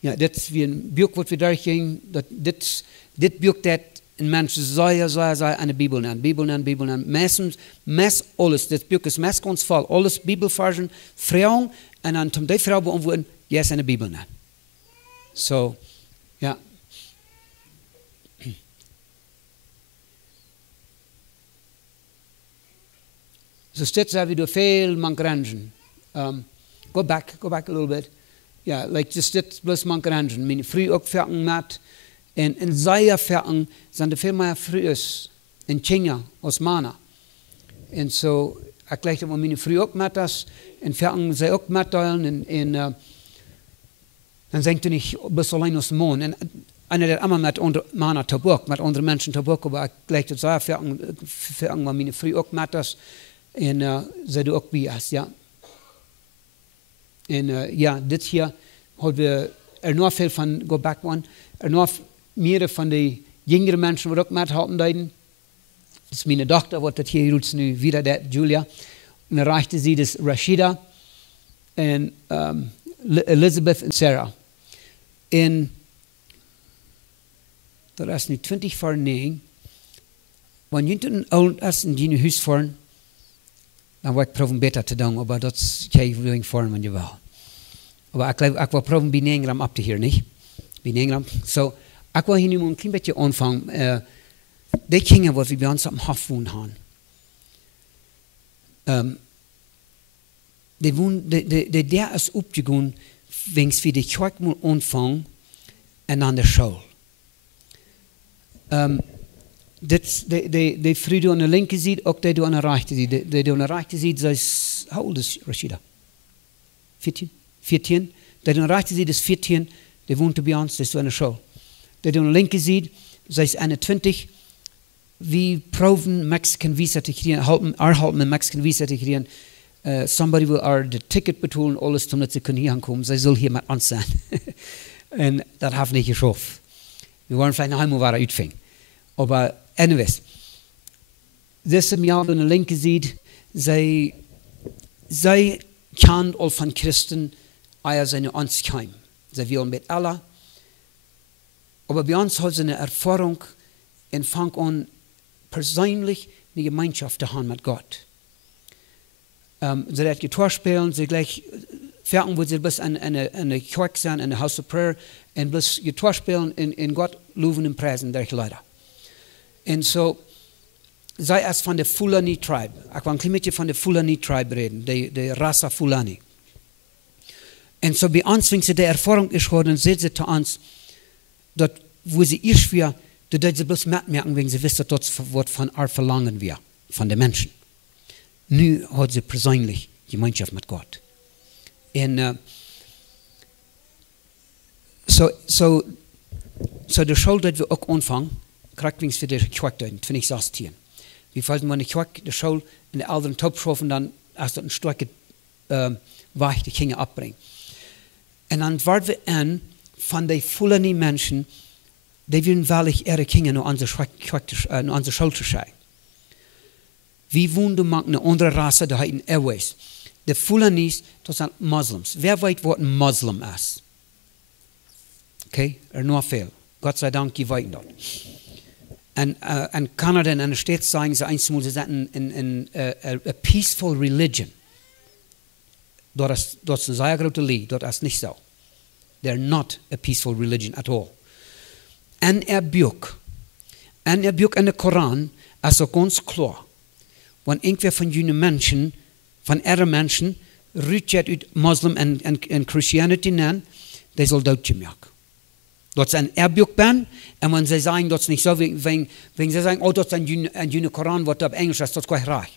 Ja, dit is weer een boek wat we daar ging. Dit boek dat een mens zei aan de Bibel nemen. Mes alles. Dit boek is mes ons vol. Alles Bibelversen, vrouwen. En dan toen die vrouw beantwoorden, yes, aan de Bibel nemen. So, ja. So steeds hebben we door veel mankrangen. Go back a little bit. Ja, like just dit plus mankrangen. Mijn vroeg ook verken met. En zij verken zijn er veel meer vroegs. En China als mannen. En zo, ik leg dat mijn vroeg ook met dat. En verken zij ook met delen. En dan zijn toen niet bis alleen als man. En einer der allemaal met andere mannen te boek, met andere mensen te boek. Maar ik leg dat zij verken maar mijn vroeg ook met dat. En zij doen ook bij ons, ja. En ja, dit hier hadden we er nog veel van, go back one, er nog meer van de jongere mensen wat ook met helpen deden. Dat is mijn dochter, wat dat hier doet nu wieder, dat Julia. En dan reichte sie dus Rashida en Elizabeth en Sarah. En dat is nu 20 voor 9. Wanneer je een oud is in die huis voeren, dan wil ik proberen beter te doen, maar dat is geen willing vorm van je wel. Maar ik wil proberen bij Nederland op te hier, niet? Bij Nederland. So, ik wil hier nu een klein beetje aanvangen. Die kinderen wat we bij ons op het hof wonen hebben. Die daar is opgegaan, wens we de kerk moet aanvangen en aan de school. Die vrouw aan de linker zijde, ook die aan de rechter zijde. Die aan de rechter zijde, zij is, hoe oud is Rashida? 14? 14. Die aan de rechter zijde is 14, die woont bij ons, die is aan de school. Die aan de linker zijde, zij is 21. We proberen Mexican visa te krijgen, helpen een Mexican visa te krijgen. Somebody will the ticket betalen, alles, zodat ze kunnen hier aankomen. Zij zullen hier met ons zijn. En dat heeft niet geschoven. We waren vielleicht nog einmal uitvingen. Aber anyways, deze mij aan de linker zijde, zij kan al van Christen eier zijn ons geheim. Zij willen met Allah. Aber bij ons hebben ze een ervaring en vangen aan persoonlijk een gemeenschap te hebben met God. Ze dat gitaar spelen, ze gleich verken wo ze bis aan de kerk zijn, in de house of prayer, en bis gitaar spelen in God loven en prijzen der leider. En zo, zij is van de Fulani tribe. Ik wil een klein beetje van de Fulani tribe reden, de Rasa Fulani. En zo bij ons, wenn ze de ervaring is geworden, zegt ze te ons, dat wo ze eerst weer, dat ze bloß merken, wenn ze wisten dat wat van haar verlangen weer, van de mensen. Nu had ze persoonlijk gemeenschap met God. En zo de school dat we ook aanvangen, krijgen we de kerk in 2016. We wollten maar de kerk, de school in de ouderen topschoven, dan als dat een stukje weg de kinderen opbrengen. En dan waren we aan van de Fulani mensen, die willen wellicht ihre kinderen naar onze school te zijn. We woonden met een andere race, die heet Airways. De Fulanis, dat zijn moslims. Wer weet wat een moslim is? Oké, er nog veel. God sei dank, je weet dat. En Canada en de Staten zeggen ze eenmaal, ze zijn een peaceful religion. Dat is een zeer grote lied, dat is niet zo. They're not a peaceful religion at all. En boek in de Koran is ook ons klaar. Want irgendwer van jullie mensen, van andere mensen, ruikt uit moslim en Christianity nemen, die zal doodgemaakt. Dat is een erboek ben, en wanneer ze zeggen dat is niet zo, wenn ze zeggen, oh, dat is een jullie Koran, wat op Engels is, dat is quite raar.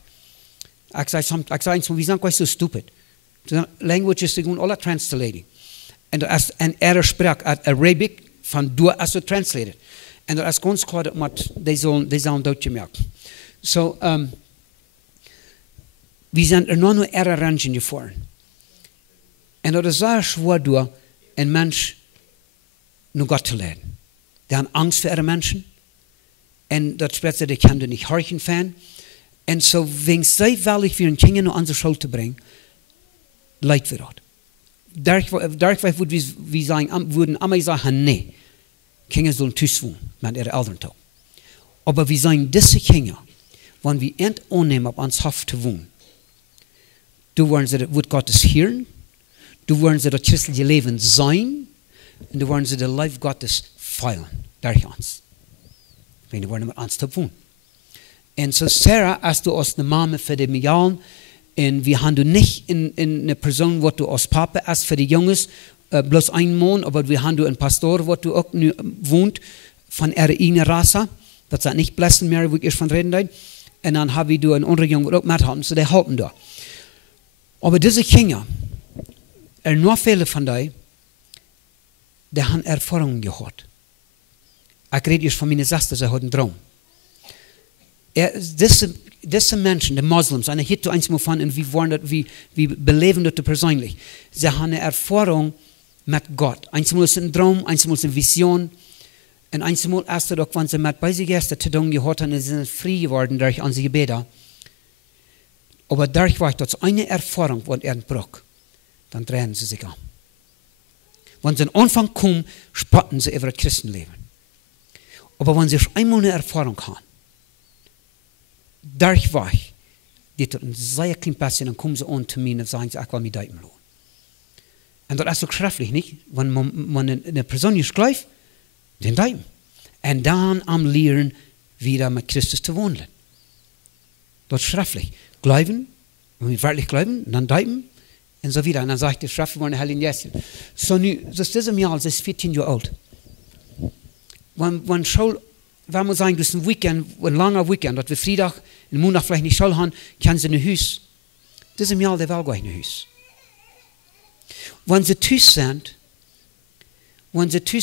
Ik zeg, we zijn quite so stupid. Language is gewoon alle translating. En dat is een error spreek uit Arabic, van door als het translated. En dat is ganz klar, dat die zullen doodgemaakt. So, we zijn er nog een error rangen gevoerd. En dat is zeer zwaar door een mens naar God te leiden. Die hebben angst voor andere mensen. En dat spreekt ze, die kan er niet horchen van. En zo, wenn zij wellicht weer een kinderen naar onze school te brengen, leidt we dat. Daar wordt we zijn, würden allemaal zeggen, nee, Kinder sollen thuis wohnen, mit ihren Eltern. Aber wir sagen, diese Kinder, wenn wir end annehmen, auf uns Hof zu wohnen, du wollen sie das Wort Gottes hören, du wollen sie das christliche Leben sein, und du wollen sie das Life Gottes feiern, durch uns. Wenn du wollen mit uns zu wohnen. Und so Sarah, als du als eine Mama für die Milliarden, und wir haben du nicht in eine Person, wo du als Papa hast für die Jungs, bloß ein Mann, aber wir haben du einen Pastor, wo du auch wohnt, von ihrer eigenen Rasse, das ist nicht Blessen mehr, wo ich von reden darf. Und dann habe ich du einen anderen Jungen, die auch mithaben, so die helfen da. Aber diese Kinder, nur viele von denen, die haben Erfahrungen gehabt. Ich rede jetzt von meiner Schwester, sie hat einen Traum. Diese Menschen, die Moslems, eine Hitto einmal von, und wie beleben das persönlich. Sie haben eine Erfahrung mit Gott. Einmal ist ein Traum, einmal ist eine Vision. Und einmal erst auch, wenn sie mit bei sich Gäste zu tun gehört haben, sind sie frei geworden durch unsere Gebete. Aber dadurch war das eine Erfahrung, wenn er brach, dann drehen sie sich an. Wenn sie am Anfang kommen, spotten sie über das Christenleben. Aber wenn sie einmal eine Erfahrung haben, dadurch war ich, die tut ein sehr klein bisschen, dann kommen sie an zu mir und sagen, ich will mich da lohnen. Und das ist so schriftlich, nicht? Wenn man eine Person nicht greift, den Deimen. Und dann am Lehren wieder mit Christus zu wohnen. Das ist schriftlich. Glauben, wenn wir wirklich glauben, dann Deimen und so wieder. Und dann sagt die Schrift, wir wollen Heiligen Geist. So, nu, das ist diesem Jahr, das ist 14 Jahre alt. Wenn Schule, wenn wir sagen, das ist ein Weekend, ein langer Weekend, dass wir Freitag, und Montag vielleicht nicht Schule haben, können sie in ein Haus. Diesem Jahr, der will gar nicht in ein Haus. Wenn sie Tüß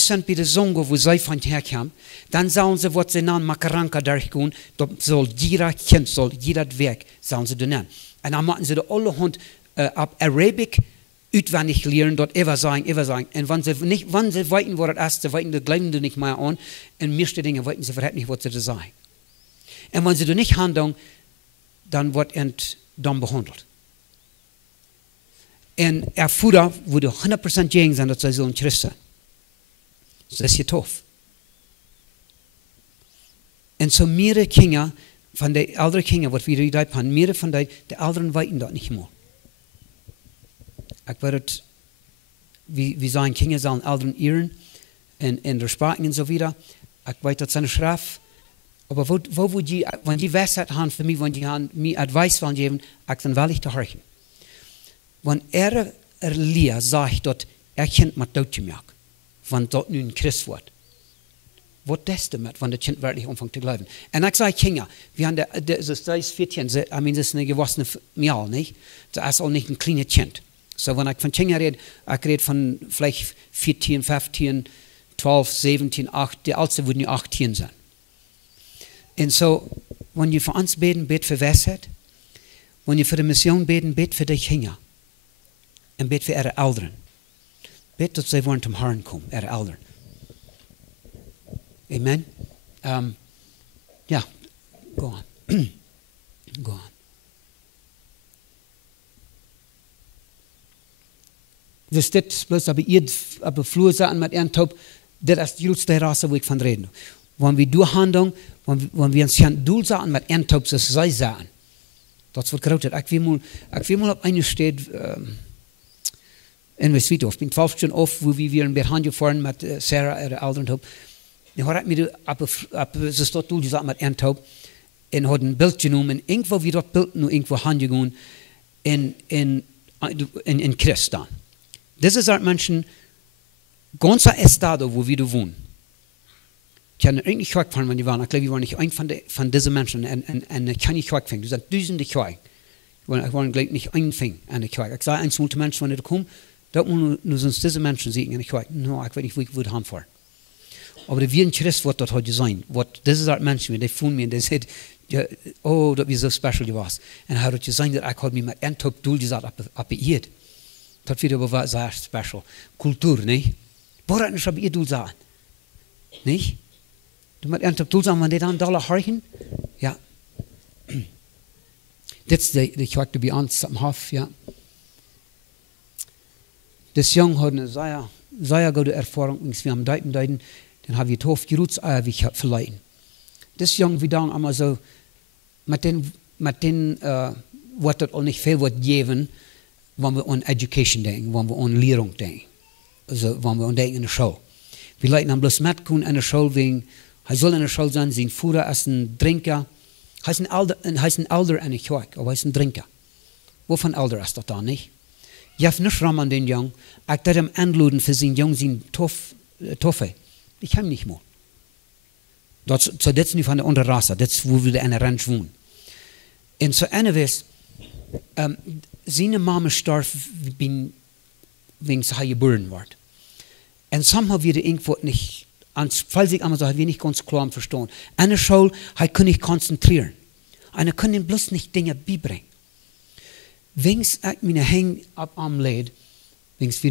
sind bei der Songo, wo sie von herkommen, dann sollen sie, was sie nennen, Makaranka durchgehen, dort soll jeder Kind, soll jeder Werk, sollen sie nennen. Und dann machen sie da alle Hund ab Arabic auswendig lernen, dort immer sagen. Und wenn sie weiten, wo das ist, sie weiten, das glauben sie nicht mehr an, und meiste Dinge weiten sie verhältnis nicht, was sie da sagen. Und wenn sie da nicht handeln, dann wird dann behandelt. Und Futter würde 100% gegen sein, dass sie so ein Christ sind. Das ist ja tough. Und so mehrere Kinder, von den älteren Kindern, was wir da haben, mehrere von den Älteren weiten das nicht mehr. Ich werde, wie sagen, Kinder sollen Eltern ehren, in der Sprache und so weiter. Ich weiß, das ist eine Schrift. Aber wo die, wenn die Weisheit haben für mich, wenn die mir Advice wollen geben, dann will ich da horchen. Wenn Lehrer sagt, dass Kind mit Tod gemacht, wenn dort nun ein Christ wird, was das damit, wenn das Kind wirklich anfängt zu glauben? Und ich sage, Kinder, wir haben das ist 14, das ist eine gewassene Mial, nicht? Das ist auch nicht ein kleines Kind. So, wenn ich von Kindern rede, ich rede von vielleicht 14, 15, 12, 17, 8, die Älteste würden ja 18 sein. Und so, wenn ihr für uns beten, bet für Weisheit. Wenn ihr für die Mission beten, bet für die Kinder. Und bet für ihre Eltern. Bet, dass sie wollen zum Herrn kommen, ihre Eltern. Amen. Ja, go on. Go on. Das ist bloß, aber Flur sagen mit ihren Taub, das ist die größte Rasse, wo ich von rede. Wenn wir durchhandeln, wenn wir uns Duhl sagen mit ihren Taub, das sei sagen. Das wird gerautet. Ich will mal auf eine Stelle, in Westwiedorf, ich bin 12 Stunden auf, wo wir in Berhanje fahren mit Sarah, ihre Eltern Taub. Dann hat mir das dort Duhl gesagt mit ihren Taub, und hat ein Bild genommen, und irgendwo wie dort Bild nur irgendwo hangegangen, in Christ dann. Das ist halt Menschen, ganz Estado, wo wir wohnen. Ich kann nicht wegfahren, wenn die waren. Ich glaube, wir waren nicht ein von diesen Menschen. Und ich kann nicht wegfahren. Das sind Tausende Kirchen. Ich war gleich nicht einfangen an der Kirche. Ich sage, ein sollte Menschen, wenn die kommen, da muss nur sonst diese Menschen sehen in der Kirche. No, ich weiß nicht, wo ich würde hinfahren. Aber wie ein Christ wird das heute sein. Das ist halt Menschen, die von mir, die sagen, ja, oh, das ist so special, du warst. Und hat es sein, dass ich heute mit einem Tag gesagt habe, das wird aber sehr special. Kultur, nicht? Woran ist aber ihr du sagen? Nicht? Du musst ernsthaft du sagen, wenn die dann da horchen? Ja. Das ist die Kirche bei uns am Hof, ja. Das Jung hat eine sehr gute Erfahrung, wir haben deuten, dann haben wir tof gerutzt, wie ich verleiten. Das Jung, wir dann einmal so, mit den wird das auch nicht viel wird geben, wenn wir an Education denken, wenn wir an Lehrung denken. Also, wenn wir an denken in der Schule. Wir leiten dann bloß mitkommen in der Schule, wegen, er soll in der Schule sein, sein Führer ist ein Trinker. Er ist ein Elder in der Kirche, aber er ist ein Trinker. Wovon Elder ist das da nicht? Ich habe nicht rum an den Jungen, ich darf ihm anluden für seinen Jungen, seinen Toffe. Ich habe nicht mehr. Das ist nicht von der Unterrasse, das ist, wo wir in der Ranch wohnen. Und so anyways, seine Mama starb, wegen sie geboren wird. Und somehow wir irgendwo nicht, falls ich einmal so, wir nicht ganz klar verstehen. Eine Schule, kann ich konzentrieren. Eine können bloß nicht Dinge beibringen. Wenn ich meine Hänge ab am Leid, wenn ich für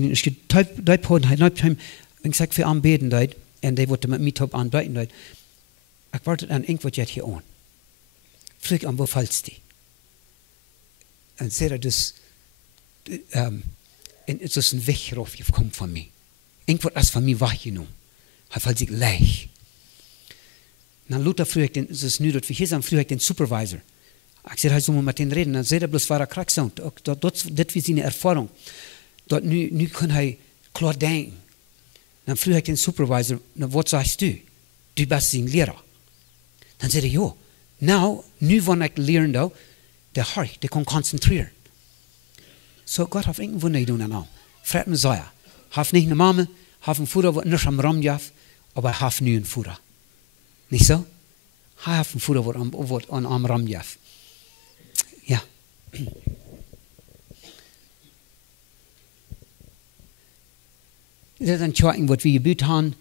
am Beten deed, und die wollte mit mir top anbeten deed, ich warte an irgendwas jetzt hier an. Frag an, wo fällst du? Und sehe das, es ist ein Weg raufgekommen von mir. Irgendwas ist von mir weggenommen. Er fällt sich leicht. Dann Luther fragt den, es ist nicht, dass wir hier sind, fragt den Supervisor. Ich sage, so mit denen reden, dann seht er bloß, war er krank sind. Das ist seine Erfahrung. Dort nu kann er klar denken. Dann fragt den Supervisor, was sagst du? Du bist sein Lehrer. Dann sagt er, ja. Nu wenn ich lernen da, der Hart, der kann konzentrieren. So Gott hat irgendwo nicht tun an. Fragt mir so, hat nicht eine Mama, hat einen Futter, der nicht am Raum darf, aber er hat nie einen Futter. Nicht so? Er hat einen Futter, der am Raum darf. Ja. Das ist ein Schwachen, was wir gebaut haben.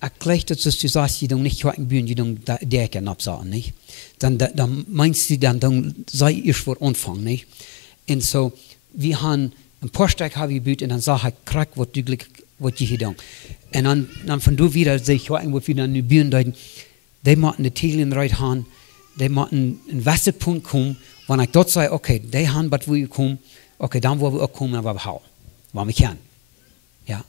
Erklärt, dass du sagst, die nicht Schwachen bauen, die Decken absagen, nicht? Dann meinst du, dann sei ich vor Anfang, nicht? Und so, wir haben ein paar Stück gebaut und dann sage ich, krack, was du hier tun. Und dann von da wieder, sehe ich, was wir dann bauen, die machen die Tegeln rein haben, die machen einen Wasserpunkt kommen, wenn ich dort sage, okay, die haben, was wir kommen, okay, dann wollen wir auch kommen, aber wir hauen, weil wir können. Ja.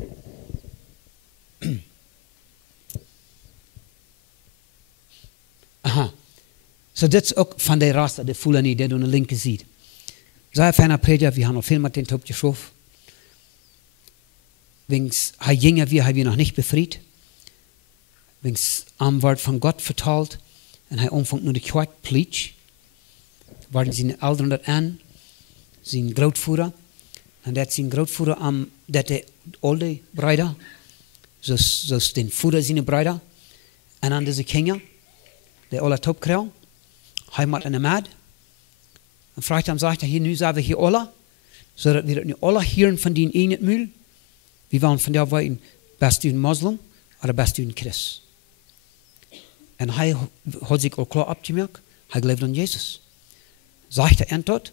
Aha. So, das ist auch von der Rasse, der Fulani, der du in der Linke sieht. Sehr feiner Prediger, wir haben noch viel mit den Top geschaut. Wenn es jünger wir, haben wir noch nicht befreit. Wenn es am Wort von Gott vertalt, und er umfängt nur die Kirche pleitsch, waren seine Eltern dort an, sein Großvater, und der sein Großvater am, der alte Brüder, so den Vater seine Brüder, und an diese Kinder, der alle Topkrau, heimat an der Mad, und fragt ihm, sagt er, hier, nu sagen wir hier alle, so dass wir nicht alle hören von den einen Müll, wir wollen von der Weiten, bist du ein Muslim oder bist du ein Christ? Und er hat sich auch klar abgemerkt, er glaubt an Jesus. Sagt er dort,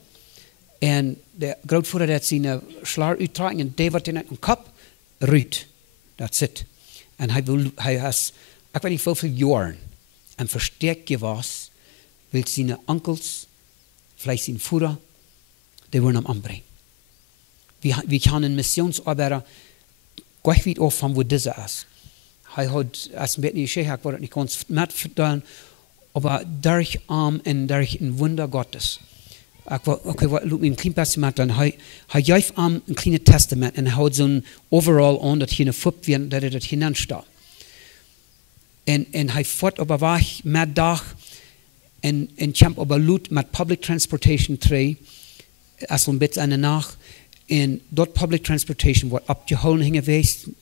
und der Großvater, der hat seine Schlar uitgetragen, und der wird in den Kopf, rüht. That's it. Und er hat, ich weiß nicht, wie viele Jahre, ein verstärkt gewesen, weil seine Onkels, vielleicht sein Vater, die wollen ihn anbringen. Wir können Missionsarbeiter gleich weit auf von wo dieser ist. Er hat, als ein bisschen Geschehen, war nicht ganz mitverstanden, aber durch und durch ein Wunder Gottes. Okay, was mir ein kleines Testament an, er greift ein kleines Testament und er hat so ein Overall an, das hier eine Fupp wird, dass das hineinsteht. Und er fährt aber wach mit Dach und kämpft aber Lut mit Public Transportation trägt, als ein bisschen eine Nacht. Und dort Public Transportation wird abgeholt gewesen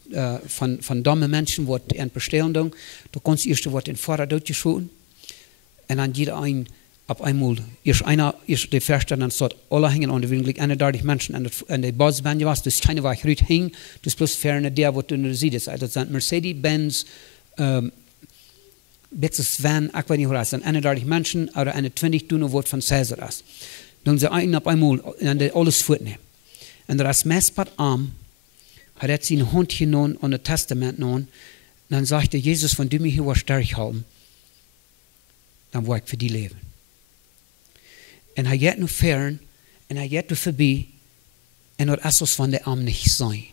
von dummen Menschen, wird in Bestellung. Da kannst du erst in Vorder durchgeschoben. Und dann jeder ein, ab einmal, erst der Verstand, dann dort alle hängen und wir gleich 31 Menschen an der Busbahn was, das keine war ich hing, das bloß ferne der, was du nur siehst. Also das sind Mercedes-Benz, Bitzes Van, ich weiß nicht, was das sind 31 Menschen oder eine 20 Dünner wird von Caesar ist. Dann sie einen ab einmal und alles fortnehmen. Und das Messpart arm, hat er sein Hund genommen und das Testament genommen. Dann sagte Jesus, wenn du mich hier stark halten, dann will ich für die leben. Und er geht nur fern, und er geht nur vorbei, En dat is ons van de arm niet zijn.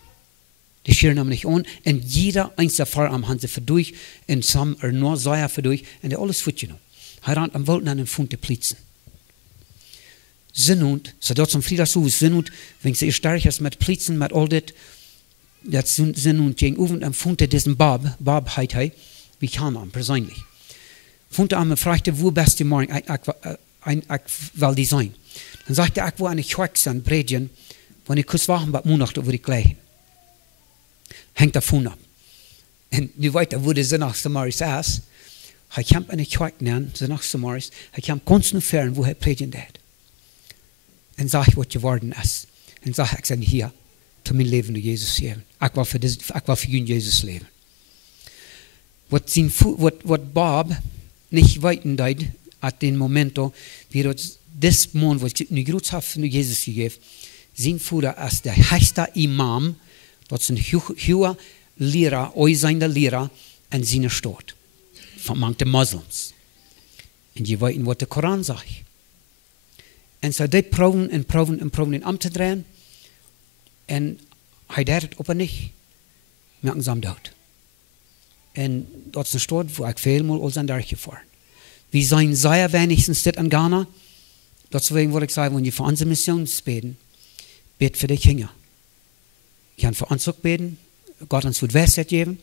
De scheren hem niet aan. En jeder einzelne Vorarm haben sie verdurch. En sam nur Säuer verdurch. En de alles voetgenomen. Hij rand am Wolten an den Fund te plitzen. Sinn und, so dort zum Friedhofshaus Sinn und, wenn sie stark ist mit Plitzen, mit all das Sinn und gegenüber am Fund diesen Bob heit hei, wie kann man persönlich. Fund am fragte, wo bist du morgen, ich will die sein. Dann sagte ich, wo eine Quacks an Bredjen, wenn ich kurz wachen, bei Monat, wo ich gleich. Hängt davon ab. Und du weißt, wo der Sinn nach Samaris ist, hij kwam in een kwak neer, ze nog zo maar, hij kwam constant ver wo hij predigen deed. En zag wat geworden is. En zag ik zijn hier, te mijn leven door Jezus geven. Ik wil voor jullie Jezus leven. Wat Bob niet weten deed, at den moment, wie dat dit man, wat ik nu groot heb van Jezus gegeven, zijn voeder als de heiligste imam, dat zijn hoge leraar, ooit zijn de leraar, en zijn stoot. Van manche Moslims. En je weet wat de Koran zegt. En zo die proeven om te draaien. En hij deed het op en niet. Merken ze hem dood. En dat is een stad waar ik veel meer als aan daar gefahren. We zijn zeer wenigstens dit in Ghana. Dat is wat ik zei, wanneer je voor onze mission beten, bid voor de kinderen. Je kan voor ons ook beten. God ons wat wijsheid geven.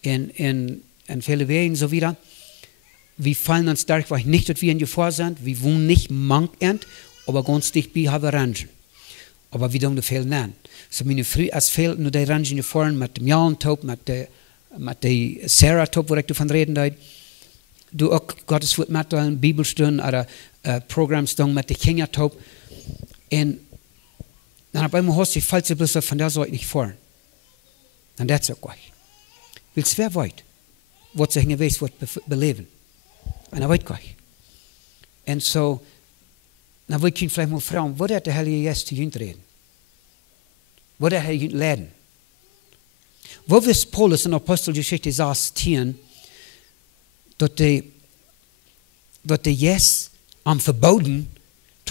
En viele Wegen so wieder. Wir fallen uns dadurch, weil nicht, dass wir in Gefahr sind. Wir wollen nicht mank aber ganz dicht bei haben Rangen. Aber wir don't viel nennen. So meine früh als viel nur die Rangen gefahren mit dem Jalentop, mit der Sarah-Top, wo ich davon reden darf. Du auch Gottes Wort mitteilen, Bibelstunden oder Programmstunden mit der Kindertop. Und dann habe ich mir gesagt, falls ihr bloß von der Seite nicht fahren. Dann das auch gleich. Weil es wäre weit. Wat ze geweest wordt beleven. En dat weet ik. En zo, dan wil ik je vielleicht mal vragen, wat heeft de Heilige Geest te jullie reden? Wat heeft hij jullie leiden? Wat wist Paulus in Apostelgeschichte 16, dat de Geest am verboden,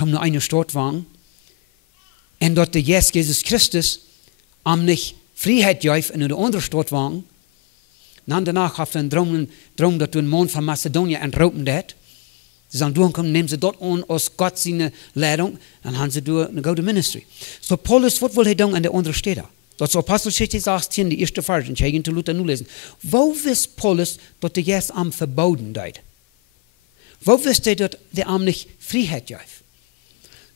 om naar een stad waren, en dat de Geest Jezus Christus am niet vrijheid geeft en naar de andere stad waren. Dan daarna gaf ze een droom dat we een man van Macedonië entropen deed. Ze zijn doorgekomen, nemen ze dat aan als God zijn leiding. En gaan ze door een goede ministry. So Paulus, wat wil hij doen aan de andere steden? Dat is Apostelgeschichte 16, de eerste vers. En je gaat Luther nu lezen. Waar wist Paulus dat de Geest am verboden deed? Waar wist hij dat de am niet vrijheid geeft?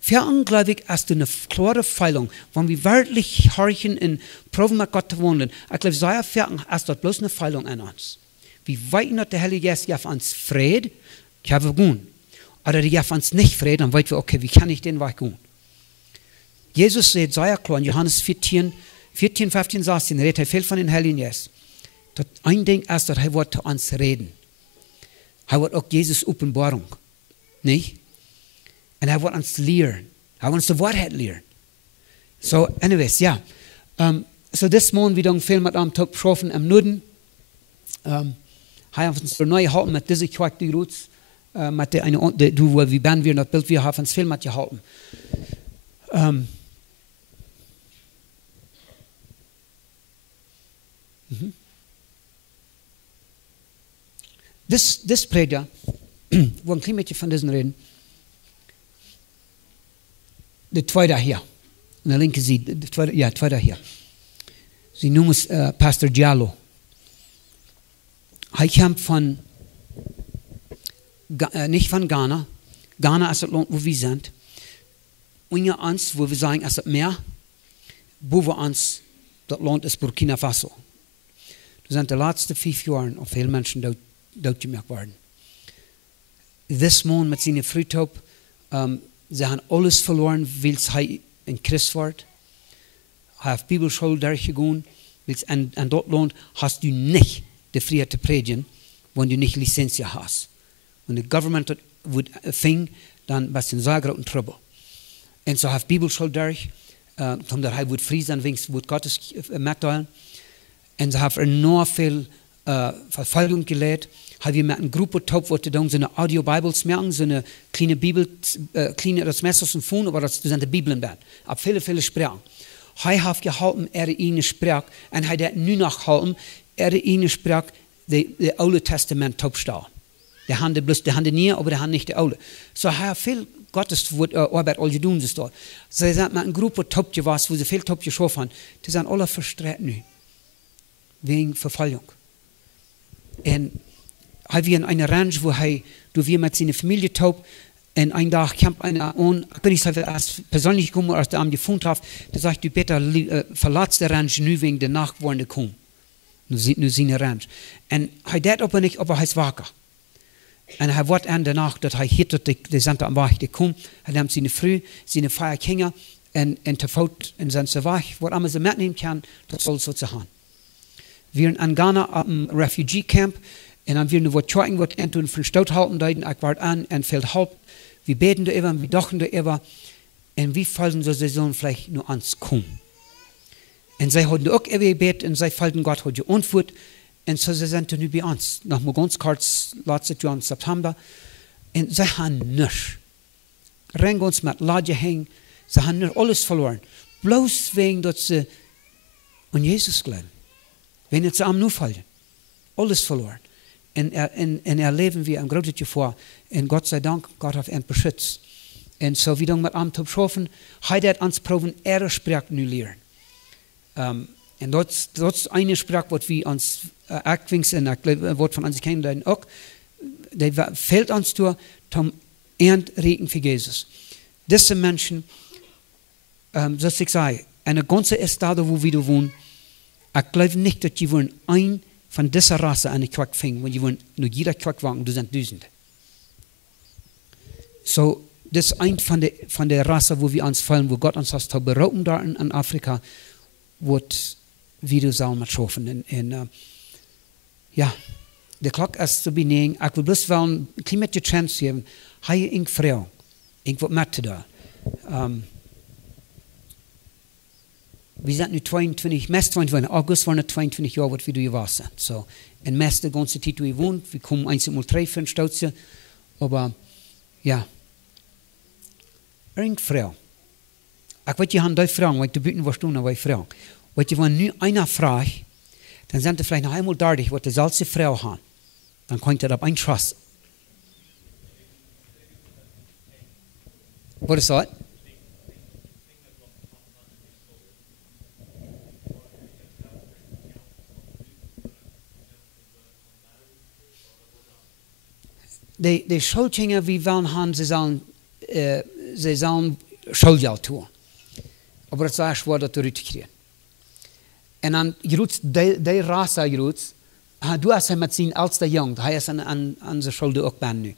Für glaube ich, ist eine klare Feilung, wenn wir wirklich horchen in Proben mit Gott zu wandeln. Ich glaube, sehr viel ist das bloß eine Feilung an uns. Wir weiten, dass der Heilige Geist gibt uns Frieden, ich habe gut. Oder der gibt uns nicht Frieden, dann weiten wir, okay, wie kann ich den Weg gehen? Jesus sagt sehr klar in Johannes 14, 15, 16, redet er viel von den Heiligen Geist. Das ein Ding ist, dass er wird zu uns reden. Er wird auch Jesus Offenbarung. Nicht? Und er wird uns lehren. Er wird uns die Wahrheit lehren. So, anyways, ja. So, this morning wir viel mit einem Tag gesprochen im Norden. Haben uns neu gehalten mit dieser Quack, die Roots. Mit der eine, du, wo wir werden, wir das Bild, wir haben uns viel mit gehalten. Das Prediger, wo ein klein bisschen von diesen reden. De tweede hier, aan de linkerzijde, tweede hier. Ze noemen het Pastor Diallo. Hij komt niet van Ghana. Ghana is het land waar we zijn. Onder ons, waar we zijn, is het meer. Boven ons, dat land is Burkina Faso. Er zijn de laatste 5 jaar of veel mensen doodgemerkt worden. This man met zijn vriendschap, ze hebben alles verloren, weil hij een Christ wordt. Hij heeft Bibelschool durchgegaan. En dat land hast du nicht de vrijheid te predigen, wanneer du nicht licentie hast. Wenn de government het ving, dan was je in zeer grote trouble. En zo heeft Bibelschool durch, omdat hij wordt vrij zijn, wens wordt Gottes mitteilen. En ze hebben enorm veel vervolging geleid. haben wir mit einer Gruppe taub, wo dann so eine Audio-Bibles merken, so eine kleine Bibel, kleine, das Messer zum Fun, aber das sind die Bibeln werden. Ab viele Sprachen. Er hat gehalten, eine Sprache, und er hat nun noch gehalten, eine Sprache, das Alte Testament taubstehen. Die haben nie, aber die haben nicht die Alte. So er hat viel Gottes Arbeit all gedaan ist dort. Sie sind mit einer Gruppe taub gewesen, wo sie viel taub geschaffen haben. Die sind alle verstrahlt nun. Wegen Verfolgung. Und haben wir in einer Ranch, wo wir mit seiner Familie taub, und ein Tag kam einer an, ich bin nicht persönlich gekommen, als der Abend gefunden hat, der sagt, du bitte verlass die Ranch nur wegen der Nachbarn kommen. Nur seine Ranch. Und er hat aber nicht, aber er ist wacker. Und er wird an der Nacht, dass er hier die Santa am Wach gekommen, er nimmt seine Früh, seine Feierkinder, und der Faut in seinem Wach, wo er sie mitnehmen kann, das soll so zu haben. Wir sind in Ghana am Refugee Camp, und dann wir nur checken, was entweder von Stadt halten, da ich war an, und fällt halb, wir beten da immer, wir dachten da immer, und wie fallen so Saison vielleicht nur ans kommen. Und sie haben auch immer gebetet, und sie fallen Gott heute Antwort, und so sie sind nu bei uns. Nach mir ganz kurz, letztes Jahr im September. Und sie haben nichts. Rein uns mit Ladje hängen. Sie haben nicht alles verloren. Bloß wegen, dass sie an Jesus glauben. Wenn jetzt am nur fallen. Alles verloren. Und erleben wir ein großes Gefahr. Und Gott sei Dank, Gott hat ihn beschützt. Und so wie dann mit am Top schaffen, hat uns proben, Sprache nu lernen. Und das ist eine Sprache, was wir uns Ackwings und Wort von uns kennen, auch, die fällt uns durch, zum Erntregen für Jesus. Diese Menschen, so ich sage, eine ganze Estade, wo wir wohnen, ich glaube nicht, dass die wollen ein von dieser Rasse eine Quack finden, wenn die wollen nur jeder Quack wagen, das sind Tausende. So, das ist ein von der Rasse, wo wir uns fallen, wo Gott uns hat berauben da in Afrika, wird wir sollen mal schaffen. Ja, der Klock ist zu benehmen. Ich will bloß eine kleine Chance geben. Habe ich Frau, ich will mit da. Wir sind nu 22, meist 22, August waren 22 Jahre, was wir da gewesen sind. So, und meist die ganze Zeit, wo wir wohnen, wir kommen einmal treffen in Stauze, aber ja, eine Frau. Ich wollte die Hand fragen, weil du bitten was tun, aber ich frage. Weil die wenn nu einer fragt, dann sind die vielleicht noch einmal da, was die solche Frau haben. Dann könnt ihr das eintrassen. Was ist das? Die Schuldkinder, wie wollen haben, sie sollen Schuldgeld tun. Aber das ist sehr schwer, das zurückzukriegen. Und dann, die Rasse, du hast mit seinen ältesten Jungen, er ist an der Schule auch bei nu.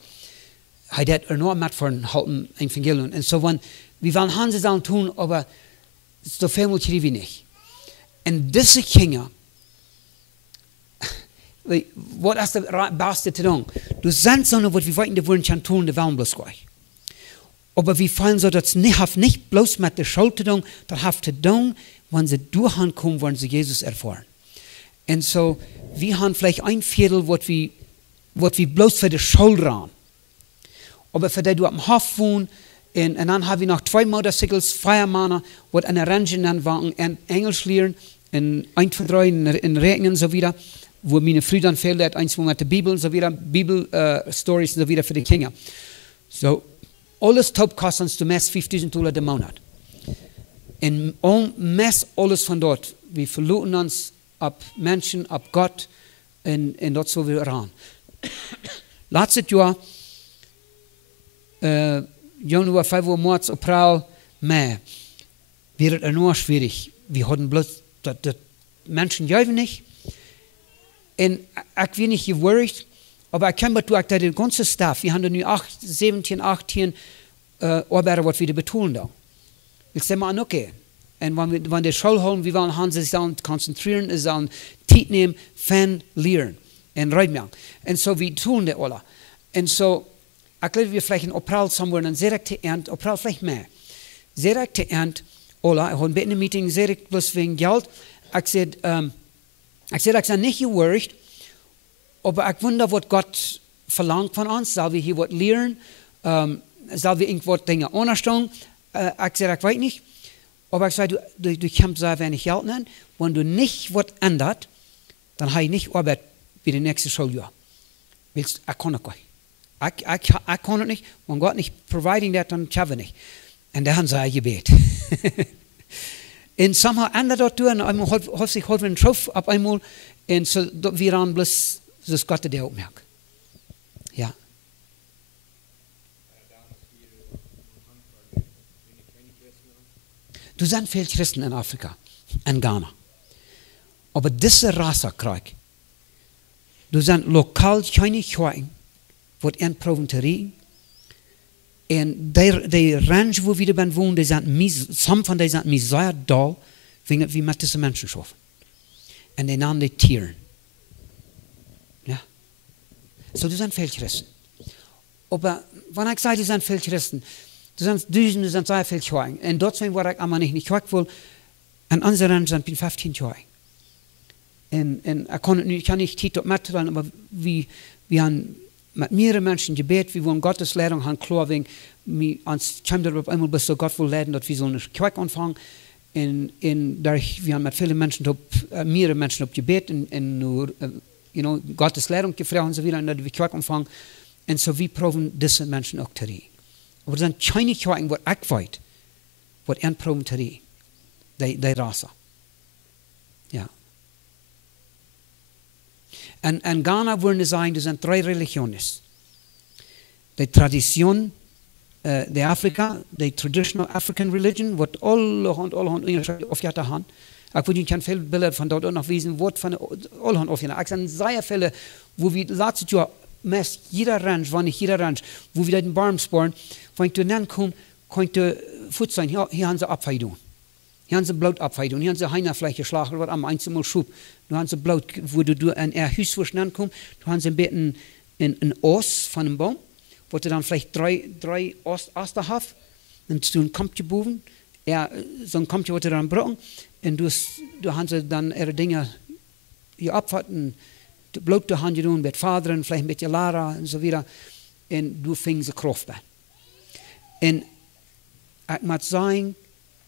Er hat enorm mit von halten Evangelium. Und so, wir wollen haben, sie sollen tun, aber so viel kriegen wir nicht. Und diese Kinder, was ist das Beste zu tun? Du sagst so, was wir wollten, die wollen schon tun, die wollen bloß gleich. Aber wir fallen so, dass nicht bloß mit der Schuld zu tun, das hat zu tun, wenn sie durchkommen, wollen sie Jesus erfahren. Und so, wir haben vielleicht ein Viertel, was wir bloß für die Schuld ran. Aber für die du am Hof wohnen, und dann haben wir noch 2 Motorcycles, Feiermänner, die an der Range dann waren, und Englisch lernen, und 1, 2, 3 in Regen und so wieder, wo meine Früh dann fehlt, hat 1, 2 mit der Bibel und so wieder, Bibel-Stories und so wieder für die Kinder. So, alles top kostet uns meist $5.000 im Monat. Und meist alles von dort. Wir verloren uns ab Menschen, ab Gott, und dort so wir ran. Letztes Jahr, Januar, Februar, März, April, Mai, wird es enorm schwierig. Wir hatten bloß, die Menschen geben nicht. Und ich bin nicht geworried, aber ich kann betuag, dass der ganze Staff, wir haben nu 17, 18 Arbeiter, was wir betonen da. Ich sage mal, okay. Und wenn die Schule holen, wir wollen sich dann konzentrieren, sie sollen Zeit nehmen, fan, lernen und reden. Und so, wir tun das alle. Und so, ich glaube, wir vielleicht in April somewhere, dann sehr Ernte, April vielleicht mehr. Sehr Ernte, alle, ich habe ein bisschen Meeting, sehr bloß wegen Geld. Ich sage nicht geworried, Aber ich wundere, was Gott verlangt von uns. Soll wir hier was lernen? Soll wir irgendwas Dinge unterstellen? Ich sage, ich weiß nicht. Aber ich sage, du kannst sehr wenig Geld nehmen. Wenn du nicht was ändert, dann habe ich nicht Arbeit bei dem nächsten Schuljahr. Ich kann nicht. Ich kann es nicht. Wenn Gott nicht providing that, dann schaffen wir nicht. Und da haben sie ein Gebet. Und somehow ändert das tun, und einmal hat sich einen Schuf ab einmal, und so wir haben bloß das Gott der aufmerkt. Ja. Du sind viele Christen in Afrika, in Ghana. Aber diese Rassekrieg, du sind lokal keine Kirchen, wat een provincie. En die range wo wir ben wohnen, die sind some von die sind mir sehr doll, wie mit diesen Menschen schaffen. Und die nahmen die Tieren. Ja. So, du sind viele Christen. Aber wenn ich sage, du sind viele Christen, du sind sehr viele Kirchen. Und dort sind wir aber nicht Kirche will, an unseren Range sind 15 Kirchen. Und ich kann nicht Tito mitteilen, aber wir haben mit mehreren Menschen gebet, wir wollen Gottes Lehrung haben, klar, wegen, uns kam darüber einmal, bis so Gott will lehren, dass wir so eine Kirche anfangen. Wir haben mit vielen Menschen, mehrere Menschen gebet, und Gottes Lehrung gefragt und so wieder, und dann wir Kirche anfangen. Und so wir proben diese Menschen auch zu reden. Aber es sind keine Kirchen, wo ich weiß, wo ein proben zu reden. Die Rasse. Ja. Und in Ghana würden wir sagen, das sind 3 Religionen. Die Tradition der Afrika, die Traditional African Religion, wird alle Hand aufgehört haben. Ich würde Ihnen viele Bilder von dort nachweisen, wird von alle Hand aufgehört. Es sind sehr viele, wo wir letztes Jahr meist jeder Ranch, wenn nicht jeder Ranch, wo wir den Baum sparen, wenn du dann kommst, könnte Fuß sein, hier haben sie Abfeidung. Hier haben sie Blutabfeidung, hier haben sie Heinerfleisch geschlagen, was am einzelnen Schub. Du hast Blut, wo du an Hüs kommst, du hast ein bisschen ein Os von einem Baum, wo du dann vielleicht 3 Oster hast, und du ein Kampf boven, so ein Kampf, wo du dann brauchen, und du hast dann ihre Dinge hier abfahren, Blut du hast tun mit Vater, vielleicht mit Lara und so weiter, und du fängst eine Kraft an. Und ich muss sagen,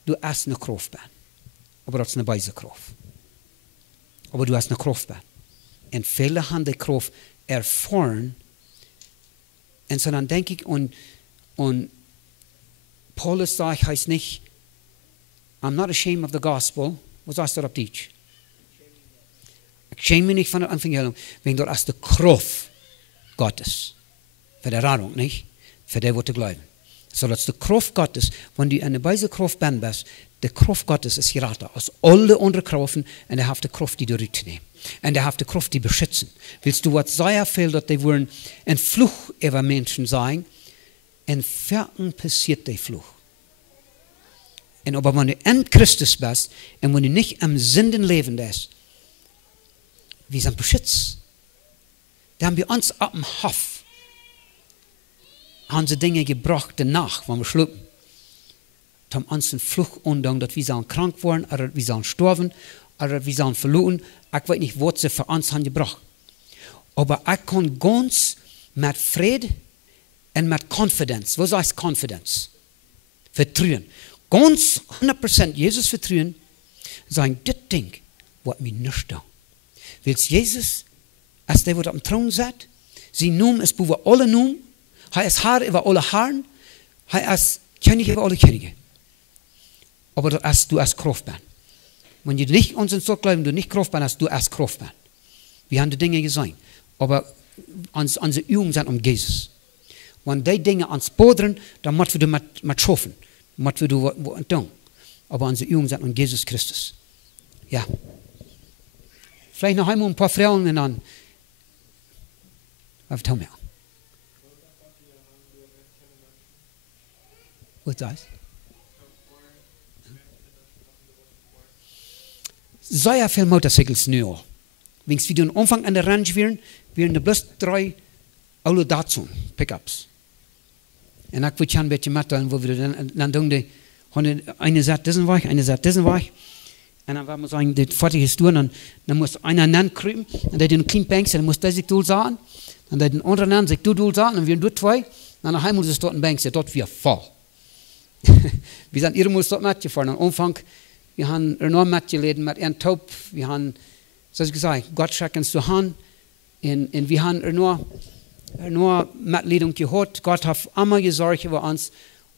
du hast eine Kraft, aber das ist eine weise Kraft. Aber du hast eine Kraft. Und viele haben die Kraft erfahren. Und so dann denke ich, und Paulus sagt, heißt nicht, I'm not ashamed of the gospel. Was heißt das auf Deutsch? Ich schäme mich nicht von der Evangelium, wegen dort ist die Kraft Gottes. Für die Rettung, nicht? Für die, die glauben. So, das ist die Kraft Gottes, wenn du eine weise Kraft bist, die Kraft Gottes ist geraten aus alle anderen Kraften, und er hat die Kraft, die du rücknehmen. Und er hat die Kraft, die beschützen. Willst du was sehr viel, dass die wollen ein Fluch über Menschen sein, und Ferken passiert der Fluch. Und aber wenn du in Christus bist, und wenn du nicht am Sünden leben bist, wir sind beschützt. Da haben wir uns ab dem Hof, haben sie Dinge gebracht danach, wenn wir schlucken. Da haben uns einen Fluch undang, dass wir sollen krank waren, oder wir sollen sterben, oder wir sollen verloren. Ich weiß nicht, was sie für uns haben gebracht. Aber ich kann ganz mit Frieden und mit Confidence. Was heißt Confidence? Vertrauen. Ganz 100% Jesus vertrauen, sagen, das Ding wird mir nicht da. Weil Jesus, als der auf dem Thron sitzt, sein Name ist über alle Namen, er ist Haar über alle Haaren, er ist König über alle Könige. Aber du hast Kraft bist. Wenn du nicht uns ins Glauben, du nicht Kraft bist, du hast Kraft bist. Wir haben die Dinge gesehen. Aber unsere Übungen sind Jesus. Wenn die Dinge uns bodern, dann müssen wir mit schaffen. Müssen wir was tun. Aber unsere Übungen sind Jesus Christus. Ja. Vielleicht noch einmal ein paar Frauen und dann. Was tun wir? Was ist das? Sehr viele Motorcycles nu. Wenn wir am Anfang an der Ranch wären bloß 3 alle Datsun Pickups. Und ich würde ein bisschen mitteilen, wo wir dann tun, eine sagt diesen Weg, eine sagt diesen Weg. En dan was sagen, dit vat is doen, en dan moest einer nan kruipen, en dat een klein bank, en dan moest hij zich doel zagen, en dat een andere nan zich doel zagen, en we doen twee, en dan hij moest dort een bank, dort weer vol. We zijn hier moest dort met je voor, en omvang, we hebben er nog met je leden, met een taub, we hebben, zoals ik zei, God schenkt ons te gaan, en we hebben er nog Mitleidung gehört, Gott hat immer gesorgt über uns,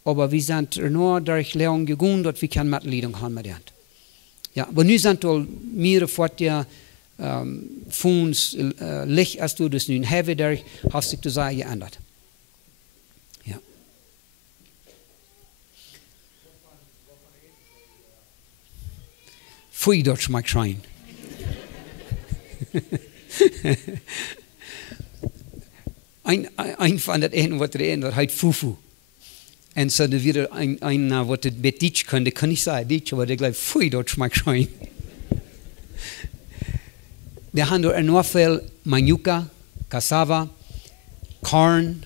aber wir sind nur durch Lehren gegangen, dass wir keine Mitleidung haben mit ihnen. Ja, aber nu sind wir mehr fort ja von uns Licht, als du das nun habe, der hat sich das auch geändert. Ja. Pfui, dort schmeckt Schein. Ein van dat een wat er een dat heet fufu. En zo er weer een wat het met Deutsch kan, dat kan niet zeggen Deutsch, maar ik geloof, foei, dat schmeckt schon. We hebben er nog veel manuka, cassava, korn,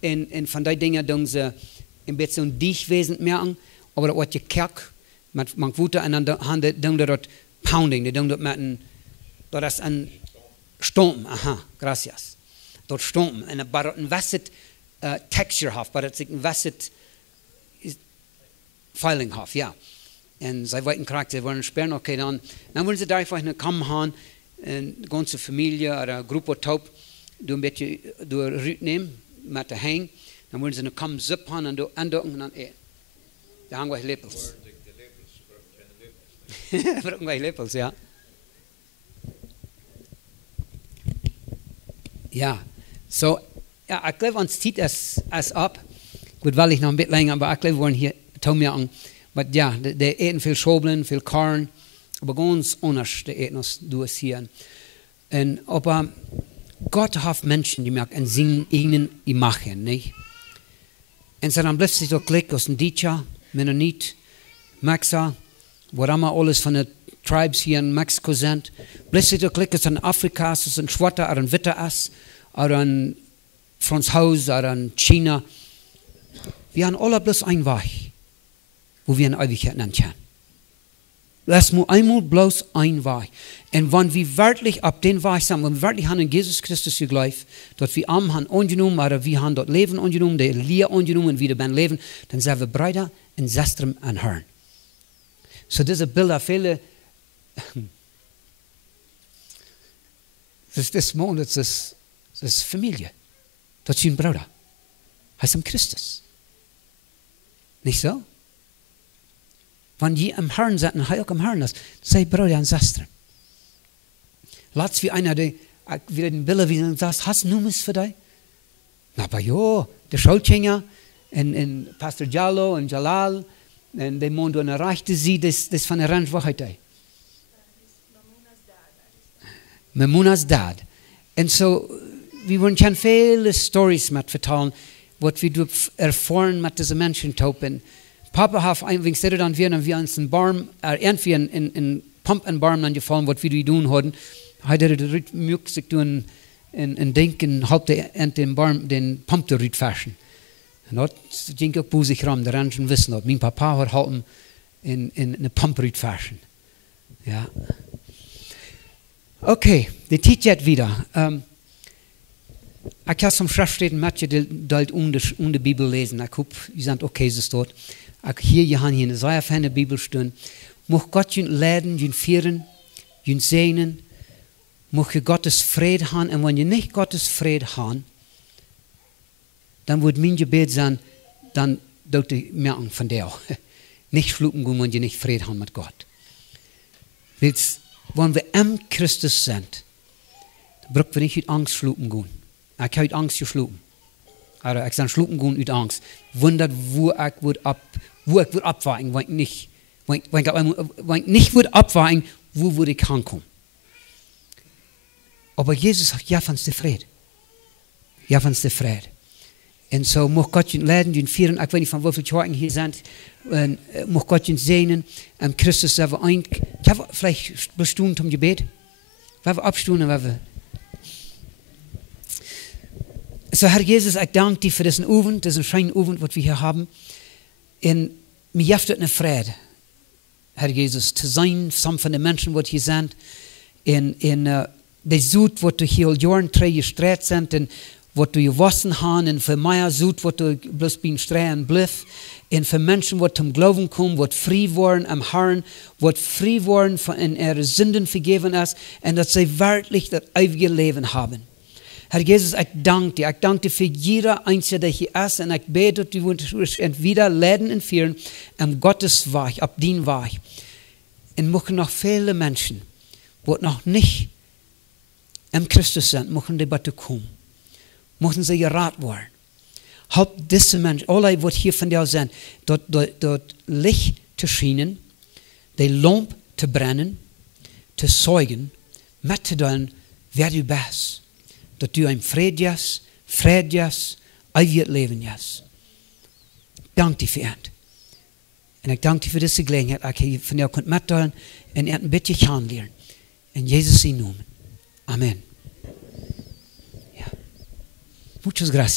en van die dingen doen ze een beetje zo'n dichtwezend merken, maar dat wordt je kerk met water en dan doen ze dat pounding, dat doen dat met een, dat is een stomp, aha, gracias. Dort stompen en het een wasset texture heeft, maar het is een wasset feeling heeft, ja. En zij weten krijgen, ze worden spelen, oké dan willen ze daar even naar komen gaan, en de ganze familie, of een groep of taub, een beetje door ruut nemen, met de hang, dan willen ze naar komen zip gaan en door aandoen en dan eten. Daar hangen wij lepels. Gebruiken wij lepels, ja. Ja. So, ja, ik geloof ons tijd is op. Goed, wel ik nog een beetje langer, maar ik geloof we worden hier toemerken. Maar ja, die eten veel schobelen, veel korn, maar ganz anders, die eten als du es hier. En aber Gott hat Menschen gemacht in zijn eigen imagen, niet? En ze dan blijft zich ook klikken als een Dietscha, Mennonit, Maxa, waar allemaal alles van de tribes hier in Mexico zijn. Blijft zich ook klikken als een Afrika, als een zwarte of een witte is. Oder an Franzhaus oder an China. Wir haben alle bloß ein Weg, wo wir in Ewigkeit nennen. Lass nur einmal bloß ein Weg. Und wenn wir wirklich ab den Weg sind, wenn wir wirklich an Jesus Christus geglaubt, dass wir am haben angenommen, oder wir haben dort Leben angenommen, die Lehre angenommen und wieder beim Leben, dann sind wir Brüder und Schwestern an Herrn. So diese Bilder, viele, das Monat, das ist Familie. Das ist ein Bruder. Heißt am Christus. Nicht so? Wenn die am Herrn sind und auch am Herrn ist, sei Bruder und Schwester. Lass wie einer, der wieder den Bilder wie sagt, hast du Nummer für dich? Na, aber ja, der Schulkinder und Pastor Jallo und Jalal und der Mond und erreichte sie, das von der Randwoche. Memuna's Dad. Und so, wir wollen viele Stories mit vertellen, was wir erfahren mit diesen Menschen taupen. Papa hat einfach gesagt, dann wir uns einen Baum, irgendwie einen Pump in Baum angefallen, was wir tun hatten. Heute hat er möglich tun, und denken, halt den Baum, den Pump der Rüt fashion. Und dort ging auch busig rum, der Menschen wissen das. Mein Papa hat halt in eine Pump Rüt fashion. Ja. Okay, die Zeit jetzt wieder. Ich habe zum Schriftstellen Matje dort die Bibel lesen. Ich hoffe, ihr seid okay, es ist dort. Hier haben hier eine sehr feine Bibelstunde. Mocht Gott ihn leiden, ihn führen, ihn segnen. Mocht ihr Gottes Friede haben. Und wenn ihr nicht Gottes Friede habt, dann wird mein Gebet sein, dann dort die merken von dir auch. Nicht schlucken gehen, wenn ihr nicht Friede habt mit Gott. Wenn wir in Christus sind, dann brauchen wir nicht mit Angst schlucken gehen. Ich habe uit Angst geschlupen. Also ich sage schlupen gehen uit Angst. Wundert, wo ich wird abweichen, wenn ich nicht wird abweichen, wo würde ich hinkommen. Aber Jesus sagt, ja, von der Friede. Ja, von der Friede. Und so muss Gott ihn leiden, ihn führen. Ich weiß nicht, von wie vielen Jahren hier sind. Muss Gott ihn segnen. Christus sagt, ich habe vielleicht bestimmt um Gebet. Wir haben abstunden, wir So, Herr Jesus, ich danke dir für diesen Abend, diesen schönen Abend, was wir hier haben. Und mir hilft eine Freude. Herr Jesus, te zijn samen van de mensen wat je zendt. En de zoet wat du heel jaren terug gestreden bent. En wat du gewassen hebt. En voor mij zoet wat du bloos bin streden blijft. En voor mensen wat zum Glauben komen, wat vrij worden am Herrn, wat vrij worden von in ihre Sünden vergeben ist. En dat zij werkelijk dat eeuwige leven hebben. Herr Jesus, ik dank dir für jeder Einzelne, der hier ist, und ich bete, dass du uns wieder leiden und führen am Gottes Weg, ab den Weg. Und möchten noch viele Menschen, die noch nicht im Christus sind, möchten die bitte kommen. Möchten sie gerat werden. Help diese Menschen, alle, die hier von dir sind, dort Licht zu schienen, die Lampe zu brennen, zu zeugen, mitzuteilen, wer du bist. Dat du ein friedliches, ewiges Leben hast. Dank dir für es. Und ich danke dir für diese Gelegenheit, ich von dir mitteilen und ein bisschen kennenlernen. In Jesus' Namen. Amen. Ja. Muchas gracias.